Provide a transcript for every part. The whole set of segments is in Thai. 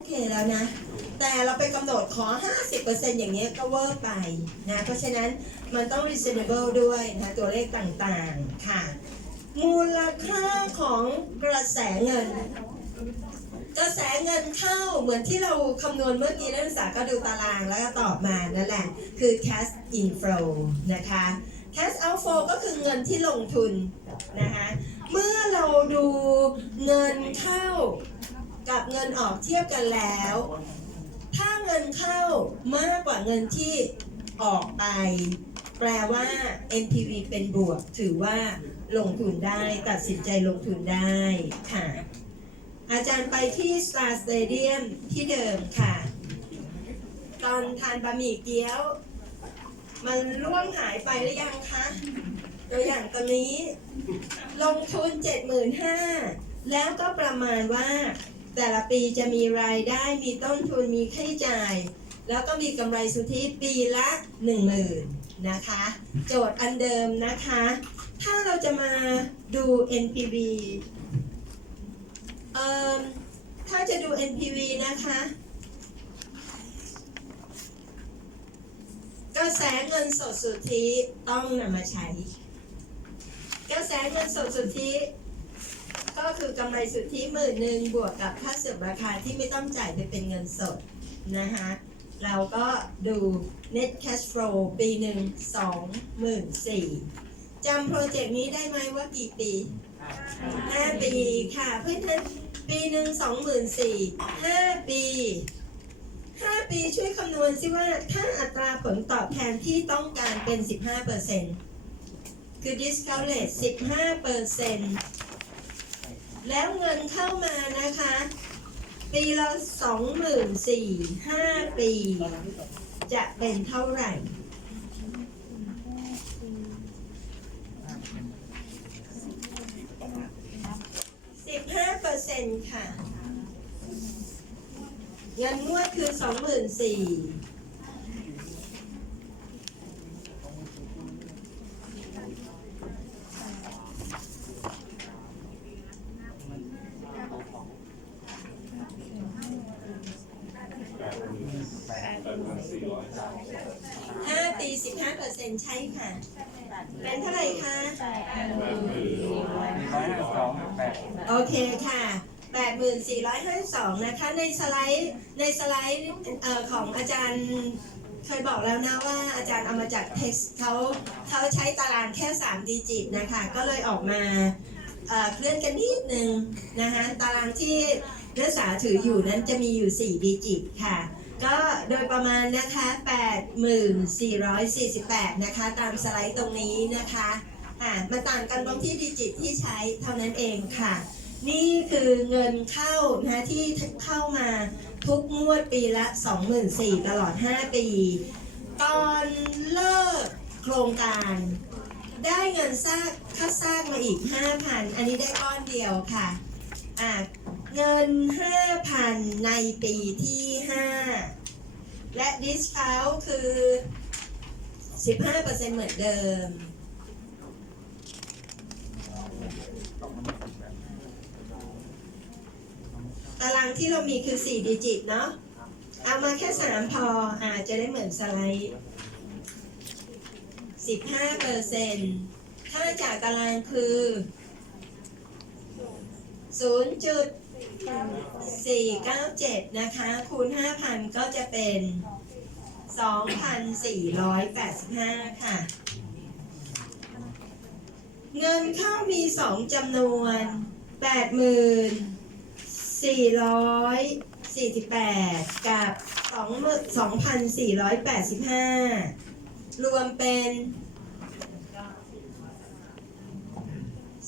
โอเคแล้วนะ แต่เราไปกำหนดขอ 50%อย่างเงี้ยก็เวอร์ไปนะ เพราะฉะนั้นมันต้อง reasonable ด้วยนะตัวเลขต่างๆ ค่ะ มูลค่าของกระแสเงิน กระแสเงินเข้าเหมือนที่เราคำนวณเมื่อกี้นักศึกษาก็ดูตารางแล้วก็ตอบมานั่นแหละ คือ cash inflow นะคะ cash outflow ก็คือเงินที่ลงทุนนะคะ เมื่อเราดูเงินเข้า กับเงินออกเทียบกันแล้ว ถ้าเงินเข้ามากกว่าเงินที่ออกไป แปลว่า NPV เป็นบวก ถือว่าลงทุนได้ตัดสินใจลงทุนได้ค่ะ อาจารย์ไปที่ Star Stadium ที่เดิมค่ะ ตอนทานบะหมี่เกี๊ยว มันล่วงหายไปหรือยังคะตัวอย่างตัวนี้ ลงทุน 75,000แล้วก็ประมาณว่า แต่ละปีจะมีรายได้มีต้นทุนมีค่าใช้จ่าย แล้วก็มีกำไรสุทธิปีละ10,000นะคะ โจทย์อันเดิมนะคะ ถ้าเราจะมาดู NPV เอ่อถ้าจะดู NPV นะคะ กระแสเงินสดสุทธิต้องนำมาใช้ กระแสเงินสดสุทธิ ก็คือกำไรสุทธิหมื่นหนึ่งบวกกับค่าเสื่อมราคาที่ไม่ต้องจ่ายไปเป็นเงินสดนะคะเราก็ดู net cash flow ปีหนึ่งสองหมื่นสี่จำโปรเจกต์นี้ได้ไหมว่ากี่ปีห้าปีค่ะ เพราะฉะนั้นปีหนึ่งสองหมื่นสี่ห้าปีห้าปีช่วยคำนวณสิว่าถ้าอัตราผลตอบแทนที่ต้องการเป็นสิบห้าเปอร์เซ็นต์คือ discount rate สิบห้าเปอร์เซ็นต์ แล้วเงินเข้ามานะคะ ปีละสองหมื่นสี่ห้าปี จะเป็นเท่าไหร่สิบห้าเปอร์เซ็นต์ค่ะ เงินงวดคือสองหมื่นสี่ ห้าปีสิบห้าเปอร์เซ็นต์ใช่ค่ะ เป็นเท่าไหร่คะ ร้อยห้าสองแปด โอเคค่ะ 8452 นะคะ ในสไลด์ในสไลด์ของอาจารย์เคยบอกแล้วนะว่าอาจารย์เอามาจากเท็กซ์เขาเขาใช้ตารางแค่ 3ดิจิตนะคะ ก็เลยออกมาเคลื่อนกันนิดนึงนะคะตารางที่นักศึกษาถืออยู่นั้นจะมีอยู่ 4ดิจิตค่ะ ก็โดยประมาณนะคะ8448 นะคะ ตามสไลด์ตรงนี้นะคะอ่ามันต่างกันตรงที่ดิจิตที่ใช้เท่านั้นเองค่ะ นี่คือเงินเข้านะที่เข้ามาทุกงวดปีละ 24,000ตลอด 5 ปี ตอนเลิกโครงการ ได้เงินซากค่าซากมาอีก 5,000 อันนี้ได้ก้อนเดียวค่ะอะ เงิน 5,000 ในปีที่ 5 และดิสคาวคือ 15%เหมือนเดิม ตารางที่เรามีคือ 4 ดิจิตเนาะ เอามาแค่ 3 พออาจะได้เหมือนสไลด์ 15เปอร์เซ็นต์ค่าจากตารางคือ 0.497 นะคะ คูณ 5,000 ก็จะเป็น 2,485 ค่ะ เงินเข้ามี 2จำนวน 80,000 448 กับ2,485 รวมเป็น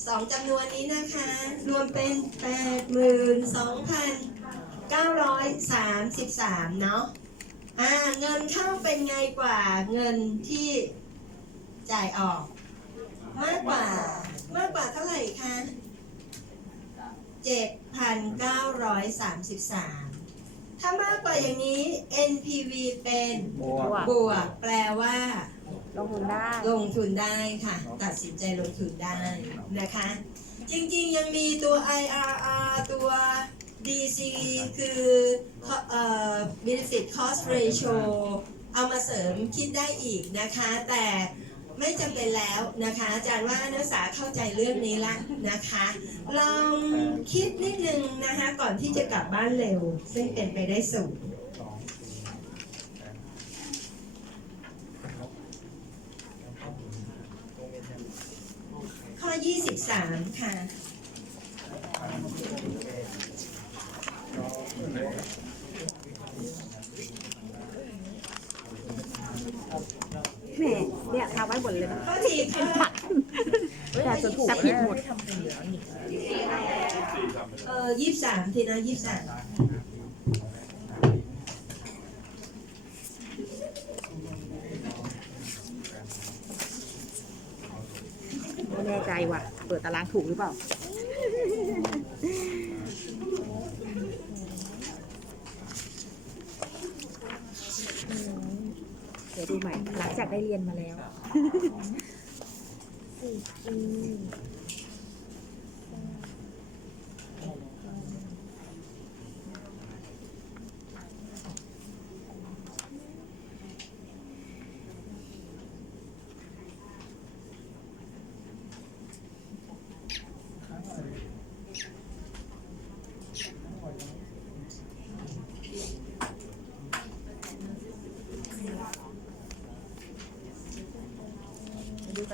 สองจำนวนนี้นะคะ รวมเป็น 82,933 เนาะอ่าเงินเข้าเป็นไงกว่าเงินที่จ่ายออก มากกว่ามากกว่าเท่าไหร่คะ 7,933 ถ้ามากกว่าอย่างนี้ NPV เป็นบวก บวกแปลว่า ลงทุนได้ ลงทุนได้ค่ะ ตัดสินใจลงทุนได้นะคะ จริงๆยังมีตัว IRR ตัว DC คือเอ่อ benefit cost ratio เอามาเสริมคิดได้อีกนะคะ แต่ ไม่จำเป็นแล้วนะคะ อาจารย์ว่านักศึกษาเข้าใจเรื่องนี้ละนะคะ ลองคิดนิดนึงนะคะ ก่อนที่จะกลับบ้านเร็ว ซึ่งเป็นไปได้สูง ข้อ 23 ค่ะ แหม เนี่ยทาไว้หมดเลยนะข้อทีค่ะแต่จะถูกผิดหมดเออยี่สามทีนะยี่สามไม่แน่ใจว่ะ เปิดตารางถูกหรือเปล่า ใหม่ หลังจากได้เรียนมาแล้ว 4G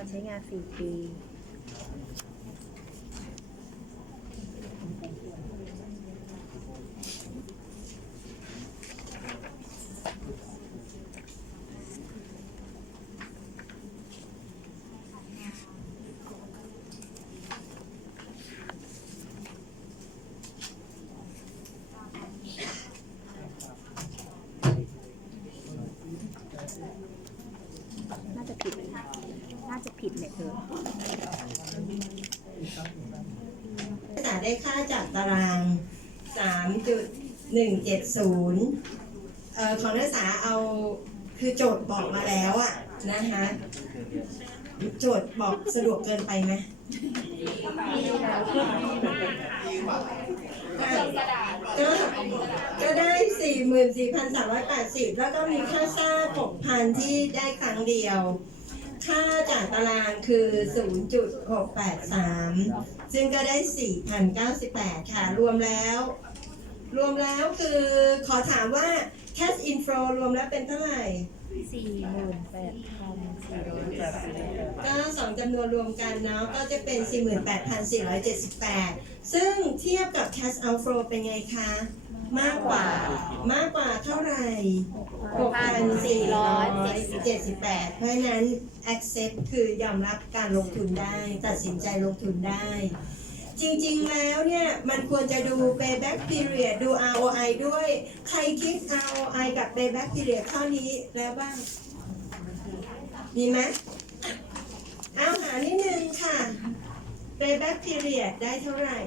ใช้งาน 4 ปี น่าจะผิด น่าจะผิดเนี่ยเธอ นักศึกษา ได้ค่าจากตาราง 3.170เอ่อของนักศึกษาเอาคือโจทย์บอกมาแล้วอะนะคะโจทย์บอกสะดวกเกินไปไหมก็ก็ได้ 44,380 แล้วก็มีค่าซ่า6,000 ที่ได้ครั้งเดียว ค่าจากตารางคือ 0.683 ซึ่งก็ได้ 4,098 ค่ะ รวมแล้ว รวมแล้วคือขอถามว่า cash inflow รวมแล้วเป็นเท่าไหร่สี่หมื่นแปดพันสี่ร้อยแปดสิบก็สองจำนวนรวมกันเนาะก็จะเป็น 48,478 ซึ่งเทียบกับ cash outflow เป็นไงคะ มากกว่ามากกว่าเท่าไหร่6,478 เพราะฉะนั้น accept คือยอมรับการลงทุนได้ ตัดสินใจลงทุนได้ จริงๆแล้วเนี่ย มันควรจะดู payback period ดู ROI ด้วย ใครคิด ROI กับ payback period ข้อนี้แล้วบ้าง มีไหมเอาหานิดนึงค่ะ payback period ได้เท่าไหร่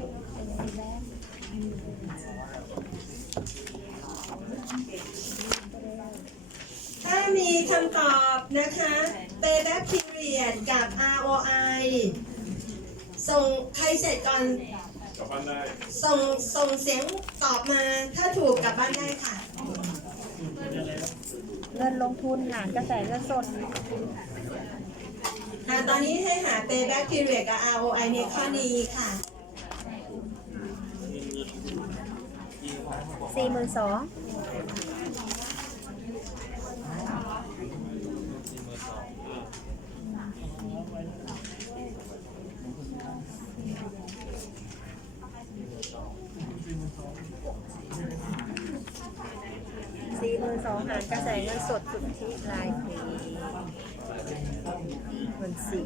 ถ้ามีคำตอบนะคะ payback period กับ ROI ส่งใครเสร็จก่อน กลับบ้านได้ส่งส่งเสียงตอบมาถ้าถูกกลับบ้านได้ค่ะ เงินลงทุนหารกระแสเงินสดค่ะตอนนี้ให้หา payback period กับ ROI ในข้อนี้ค่ะ สี่หมื่นสองสี่หมื่นสองหารกระแสเงินสดสุดที่ลายปีเงินสี่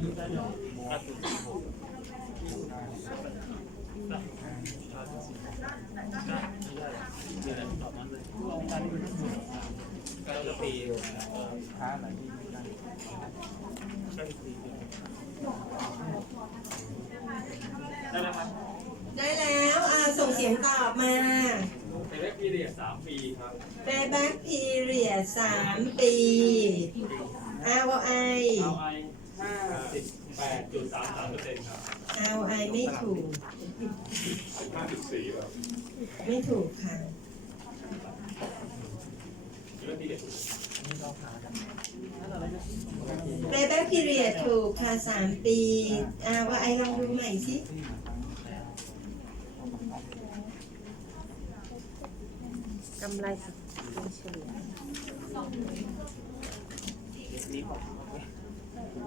ไหนที่ได้ได้ไหมครับได้แล้วอ่าส่งเสียงตอบมาเซเล็กพีเรียดสามปีครับ payback period 3ปี ROI เอาไอ ห้าสิบแปดจุดสามสามเปอร์เซ็นต์ครับ ROI ไม่ถูก ห้าจุดสี่ครับไม่ถูกค่ะเซเล็กพีเรียด payback period ถูกค่ะ3ปี ROI ลองดูใหม่สิกำไรสุทธิเฉลี่ย ไป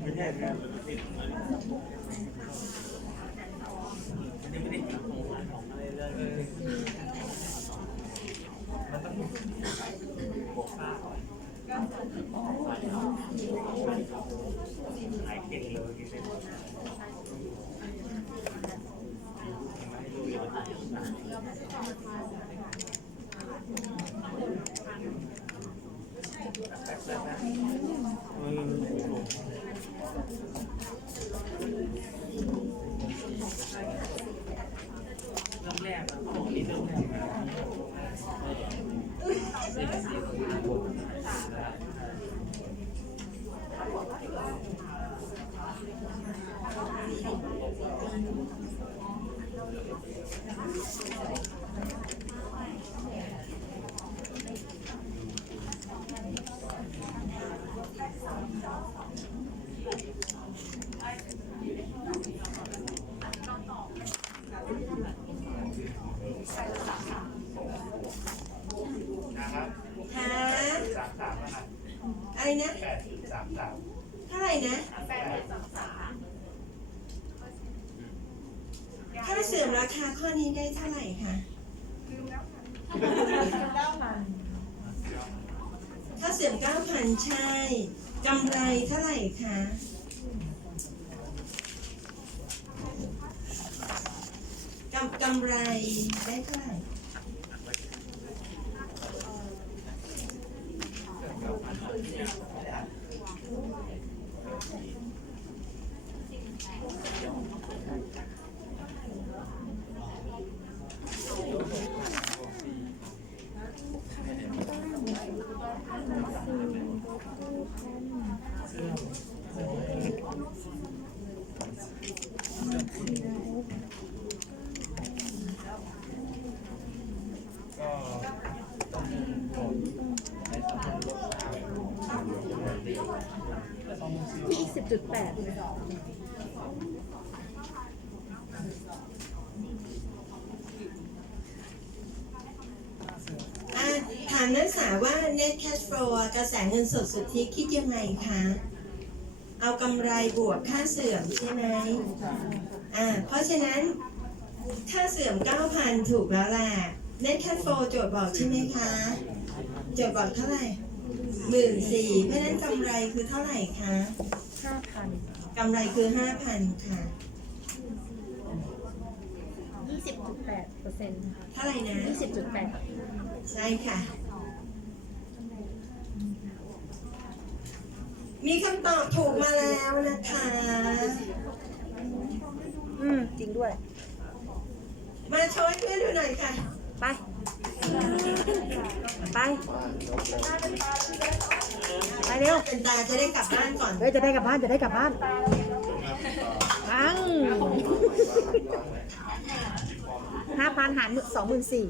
ไม่ใช่ครั บยังไม่ได้ของของอะไรเลยมันต้องบวกค่าก่อนหายเก่งเลยที่สุด ถ้าเสื่อม9,000ใช่กำไรเท่าไหร่คะกำกำไรได้เท่าไหร่ที่อีกสิบ จุดแปดถามนักศึกษาว่า net cash flow กระแสเงินสดสุทธิคิดยังไงคะ เอากำไรบวกค่าเสื่อมใช่ไหมอ่า เพราะฉะนั้น ค่าเสื่อม 9,000 ถูกแล้วแหละ net cash flow โจทย์บอกใช่ไหมคะ โจทย์บอกเท่าไหร่หมื่นสี่เพราะฉะนั้นกำไรคือเท่าไหร่คะ ห้าพันกำไรคือ5,000ค่ะยี่สิบจุดแปดเปอร์เซ็นต์เท่าไหร่นะยี่สิบจุดแปดใช่ค่ะ มีคำตอบถูกมาแล้วนะคะ อืม จริงด้วย มาโชว์ให้เพื่อนดูหน่อยค่ะ ไป ไปไปเร็วเป็นตาจะได้กลับบ้านก่อนเฮ้ยจะได้กลับบ้านจะได้กลับบ้านปังห้าพันหารสองหมื่นสี่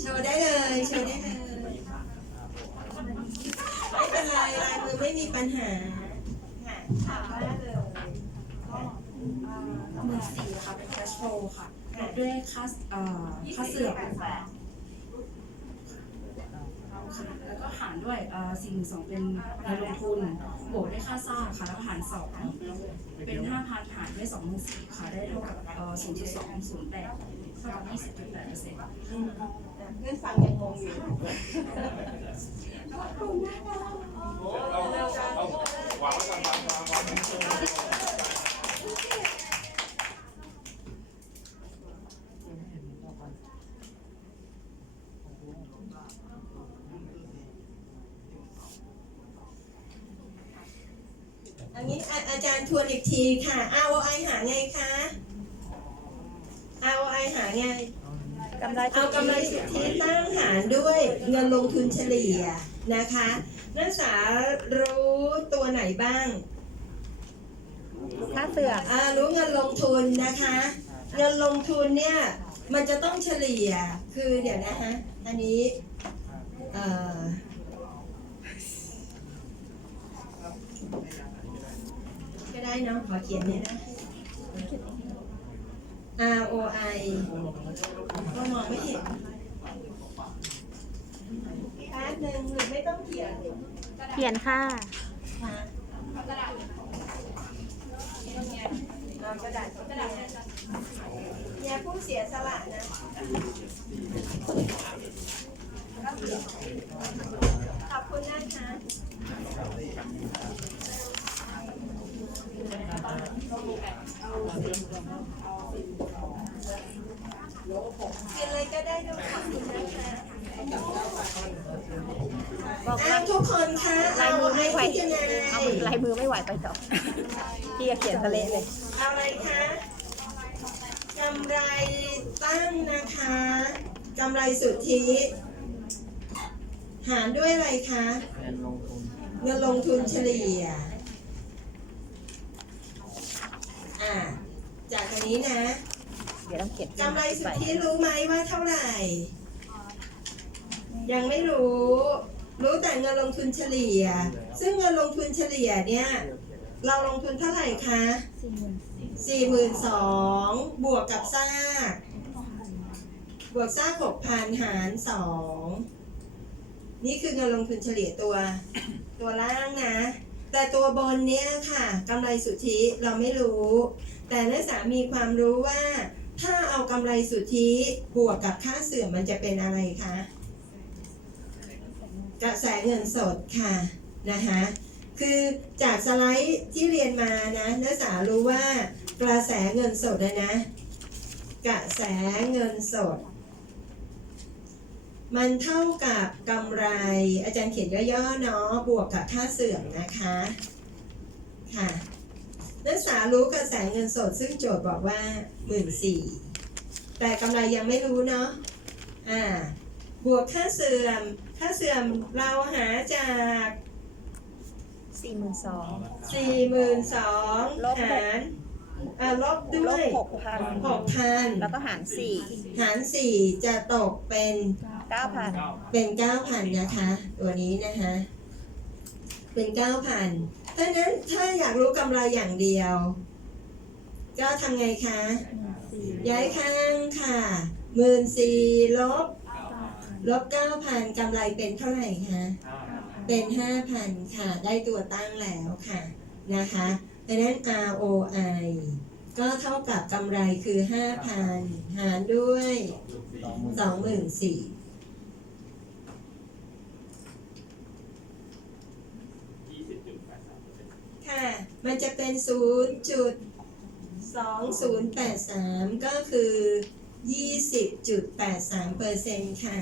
โชว์ได้เลยโชว์ได้เลยไม่เป็นไรลายมือไม่มีปัญหาค่ะถามได้เลยหมื่นสี่ค่ะเป็น cash flow ค่ะลบด้วยค่าเอ่อค่าเสื่อม ค่ะ แล้วก็หารด้วยเอ่อสิ่งสองเป็นเงินลงทุน บวกด้วยค่าสร้างค่ะ แล้วก็หารสองเป็นห้าพันหารด้วยสองหมื่นสี่ค่ะ ได้เท่ากับเอ่อศูนย์จุดสองศูนย์แปดเท่ากับยี่สิบจุดแปดเปอร์เซ็นต์เพื่อนฟังยังงงอยู่อันนี้อาอาจารย์ ทวนอีกทีค่ะ ROI หาไงคะ ROI หาไง กำไรเอากำไรสุทธิตั้งหารด้วยเงินลงทุนเฉลี่ยนะคะนักศึกษารู้ตัวไหนบ้างค่าเสื่อมอ่ารู้เงินลงทุนนะคะ เงินลงทุนเนี่ยมันจะต้องเฉลี่ยคือเดี๋ยวนะฮะอันนี้เอ่อ ได้เนาะขอเขียนเนี่ยนะ ROI ก็มองไม่เห็นแป๊บหนึ่งหรือไม่ต้องเขียนเขียนค่ะ ค่ะเอากระดาษกระดาษเนี่ยผู้เสียสละนะขอบคุณนะคะ เป็นอะไรก็ได้ด้วยขอบคุณนะคะบอกอะทุกคนคะลายมือไม่ไหวพิจารณาเอาลายมือไม่ไหวไปต่อพี่จะเขียนทะเละเลยเอาอะไรคะกำไรตั้งนะคะกำไรสุทธิหารด้วยอะไรคะเงินลงทุนเงินลงทุนเฉลี่ยอ่าจากอันนี้นะ เดี๋ยวต้องเขียนกำไรสุทธิรู้ไหมว่าเท่าไหร่ ยังไม่รู้ รู้แต่เงินลงทุนเฉลี่ย ซึ่งเงินลงทุนเฉลี่ยเนี่ย เราลงทุนเท่าไหร่คะสี่หมื่นสี่หมื่นสองบวกกับซากบวกซากหกพันหารสองนี่คือเงินลงทุนเฉลี่ยตัว ตัวล่างนะ แต่ตัวบนเนี้ยค่ะกำไรสุทธิเราไม่รู้ แต่นักศึกษามีความรู้ว่า ถ้าเอากำไรสุทธิบวกกับค่าเสื่อมมันจะเป็นอะไรคะกระแสเงินสดค่ะนะคะคือจากสไลด์ที่เรียนมานะนักศึกษารู้ว่ากระแสเงินสดนะนะกระแสเงินสด มันเท่ากับกำไรอาจารย์เขียนย่อๆเนาะบวกกับค่าเสื่อมนะคะค่ะ นักศึกษารู้กระแสเงินสดซึ่งโจทย์บอกว่าหมื่นสี่แต่กำไรยังไม่รู้เนาะอ่าบวกค่าเสื่อมค่าเสื่อมเราหาจากสี่หมื่นสองสี่หมื่นสองลบหกหารอ่าลบด้ลวบยหกพันหกพันแล้วก็หารสี่หารสี่จะตกเป็นเก้าพันเป็นเก้าพันนะคะ ตัวนี้นะคะ เป็นเก้าพัน ดังนั้นถ้าอยากรู้กำไรอย่างเดียว ก็ทำไงคะ ย้ายข้างค่ะหมื่นสี่ลบ ลบเก้าพันกำไรเป็นเท่าไหร่คะ เป็นห้าพันค่ะ ได้ตัวตั้งแล้วค่ะ นะคะดังนั้น ROI ก็เท่ากับกำไรคือห้าพันหารด้วยสองหมื่นสี่ ค่ะ มันจะเป็นศูนย์จุดสองศูนย์แปดสามก็คือยี่สิบจุดแปดสามเปอร์เซ็นต์ค่ะ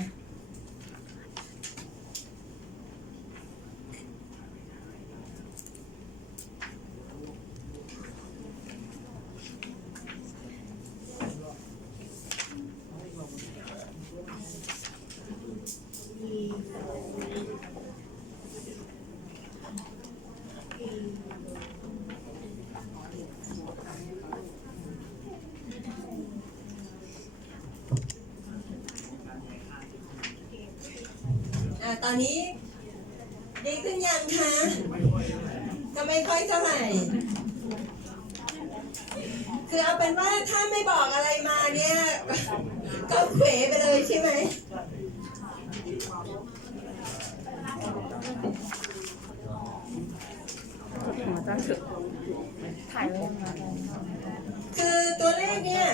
อ่าตอนนี้ดีขึ้นยังคะก็ไม่ค่อยเท่าไหร่ คือเอาเป็น ว่าถ้าไม่บอกอะไรมาเนี่ย ก็เขวไปเลยใช่ไหมถ่ายไว้ยังไงคือตัวเลขเนี่ย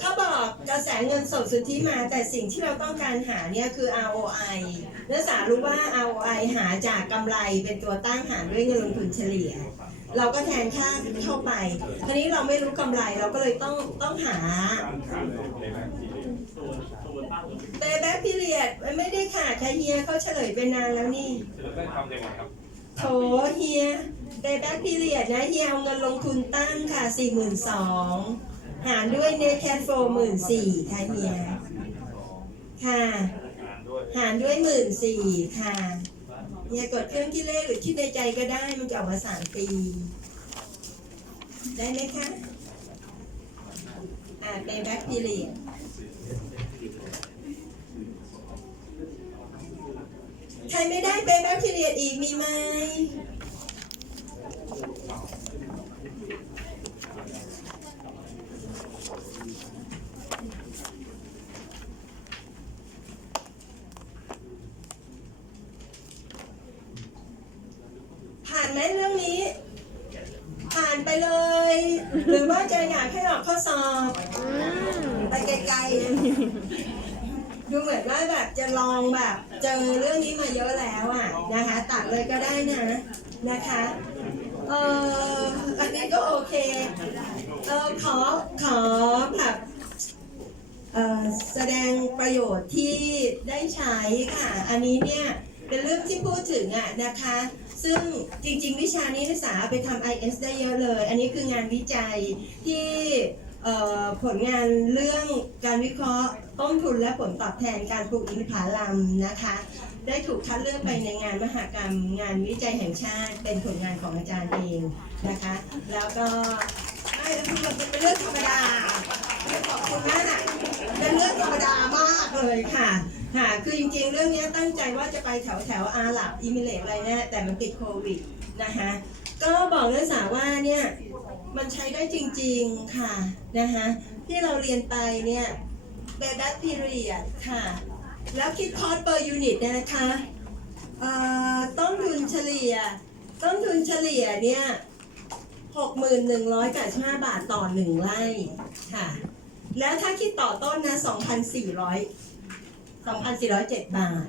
เขาบอกกระแสเงินสดสุทธิมาแต่สิ่งที่เราต้องการหาเนี่ยคือ ROI นักศึกษารู้ว่า ROI หาจากกำไรเป็นตัวตั้งหารด้วยเงินลงทุนเฉลี่ย เราก็แทนค่าเข้าไปทีนี้เราไม่รู้กำไรเราก็เลยต้องต้องหาแต่แบ็คพีเรียดไม่ได้ขาดค่ะเฮียเขาเฉลยไปนานแล้วนี่โถเฮียเดแบ็กพีเรียดนะเฮียเอาเงินลงทุนตั้งค่ะสี่หมื่นสองหารด้วยเน t แค f โฟหมื่นสี่ค่ะเฮียค่ะ หารด้วยหมื่นสี่ค่ะ เฮียกดเครื่องคิดเลขหรือคิดในใจก็ได้ มันจะออกมาสามปี ได้ไหมคะ อ่าเ a แบคทีเรียใครไม่ได้เ a แบคทีเรียอีกมีไหม ไหมเรื่องนี้ ผ่านไปเลย หรือว่าจะอยากให้ออกข้อสอบไปไกลๆ ดูเหมือนว่าแบบจะลองแบบ เจอเรื่องนี้มาเยอะแล้วอะนะคะ ตัดเลยก็ได้นะนะคะเอออันนี้ก็โอเคเออขอขอแบบเออแสดงประโยชน์ที่ได้ใช้ค่ะ อันนี้เนี่ยเป็นเรื่องที่พูดถึงอะนะคะ ซึ่งจริง ๆ วิชานี้นักศึกษาไปทำ IS ได้เยอะเลย อันนี้คืองานวิจัยที่ผลงานเรื่องการวิเคราะห์ต้นทุนและผลตอบแทนการปลูกอินทผลัมนะคะ ได้ถูกคัดเลือกไปในงานมหกรรม งานวิจัยแห่งชาติ เป็นผลงานของอาจารย์เองนะคะ แล้วก็ไม่แล้วคือมันเป็นเรื่องธรรมดาขอบคุณมากเป็นเรื่องธรรมดามากเลยค่ะ ค่ะคือจริงๆ เรื่องนี้ตั้งใจว่าจะไปแถวแถวอาหรับอิมิเรตอะไรเนี่ยแต่มันติดโควิดนะคะก็บอกนักศึกษาว่าเนี่ยมันใช้ได้จริงๆค่ะนะคะที่เราเรียนไปเนี่ยเบดัตพีเรียดค่ะ แล้วคิดคอสเปอร์ยูนิตเนี่ยนะคะเอ่อต้นทุนเฉลี่ยต้นทุนเฉลี่ยเนี่ยหกหมื่นหนึ่งร้อยแปดสิบห้าบาทต่อหนึ่งไร่ค่ะ แล้วถ้าคิดต่อต้นนะสองพันสี่ร้อย สองพันสี่ร้อยเจ็ดบาท